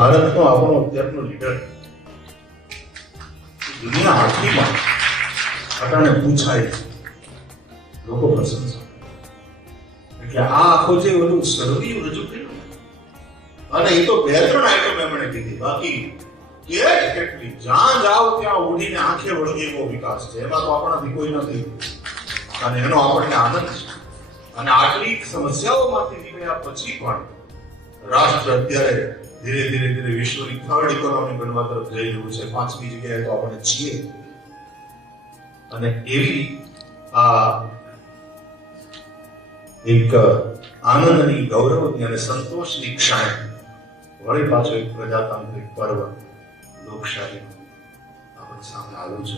ભારતનો આપણો અત્યારનો લીડર દુનિયા આખરીમાં અટાણે પૂછાય છે, લોકો પ્રશંસા. એટલે આ આખો જે બધું સર્વે રજૂ કર્યું અને એ તો 2-3 આઈટમ એમણે કીધી, બાકી કેટલી જ્યાં જાઓ ત્યાં ઉડીને આંખે વળગે એવો વિકાસ છે. એમાં તો આપણાથી કોઈ નથી અને એનો આપણને આનંદ છે. અને આટલી સમસ્યાઓમાંથી નીકળ્યા પછી પણ રાષ્ટ્ર અત્યારે ધીરે ધીરે વિશ્વની 3rd ઇકોનોમી બનવા તરફ જઈ રહ્યું છે. 5મી જગ્યાએ તો આપણે છીએ. અને એવી આ એક આનંદની, ગૌરવની અને સંતોષની ક્ષણ વળી પાછો એક પ્રજાતાંત્રિક પર્વ લોકશાહી આપણી સામે આવ્યું છે.